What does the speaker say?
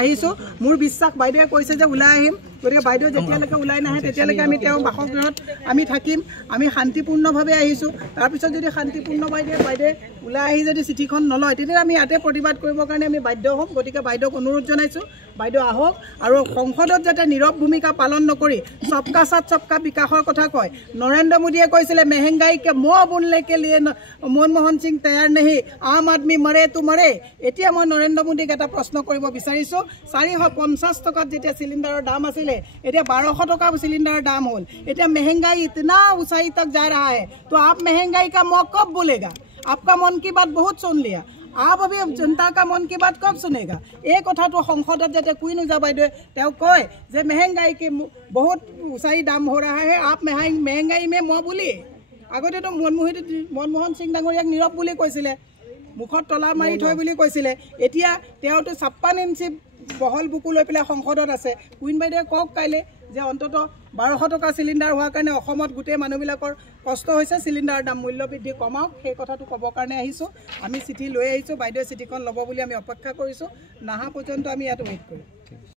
আহিছো মোৰ বিশ্বাস বাইদেৱে কৈছে যে ওলাই আহিম গতিকে বাইদেউ যেতিয়ালৈকে ওলাই নাহে তেতিয়ালৈকে আমি তেওঁ বাসগৃহত আমি থাকিম আমি শান্তিপূৰ্ণভাৱে আহিছো তাৰপিছত যদি শান্তিপূৰ্ণ বাইদেৱে ওলাই আহি যদি চিঠিখন নলয় তেতিয়া আমি ইয়াতে প্ৰতিবাদ কৰিবৰ কাৰণে আমি বাধ্য হ'ম গতিকে বাইদেউক অনুৰোধ জনাইছো বাইদেউ আহক আৰু সংসদত যাতে নীৰৱ ভূমিকা পালন নকৰি সবকা সাথ সবকা বিকাশৰ কথা কয় নৰেন্দ্ৰ মোদীয়ে কৈছিলে মেহংগাই কে মুঁহ বুনলে কে লিয়ে মনমোহন সিং তৈয়াৰ নেহি আম আদমি মৰে তো মৰে এতিয়া মই নৰেন্দ্ৰ মোদীক এটা প্ৰশ্ন কৰিব বিচাৰিছো 450 টকাত যেতিয়া সিলিন্ডাৰৰ দাম আছিলে এতিয়া 1200 टका सिलेंडर दाम होल इतना महंगाई इतना ऊंचाई तक जा रहा है तो आप महंगाई का मुँह कब बोलेगा आपका मन की बात बहुत सुन लिया आप अभी जनता का मन की बात कब सुनेगा एक कथा तो संसद जाते कोई नहीं जा बैठे कहे जे महंगाई के बहुत ऊंचाई दाम हो रहा है आप महंगाई में मुँह बोलिए आगते तो मनमोहन सिंह डांगरियाक नीरव बुली কৈছিলে मुखत तला मारि थय बुली কৈছিলে এতিয়া তেওঁ তো 56 ইঞ্চি বহল বুকু লৈ পেলাই সংসদত আছে কুইন বাইদেৱে কক কাইলে যে অন্তত 1200 টকা সিলিন্ডাৰ হোৱাৰ কাৰণে অসমত গুটে মানুহবিলাকৰ কষ্ট হৈছে সিলিন্ডাৰৰ দাম মূল্য বৃদ্ধি কমাওক সেই কথাটো ক'ব কাৰণে আহিছো আমি চিঠি লৈ আহিছো বাইদেৱে চিঠিখন ল'ব বুলি আমি অপেক্ষা কৰিছো নাহা পৰ্যন্ত আমি ইয়াত ৱেইট কৰিম।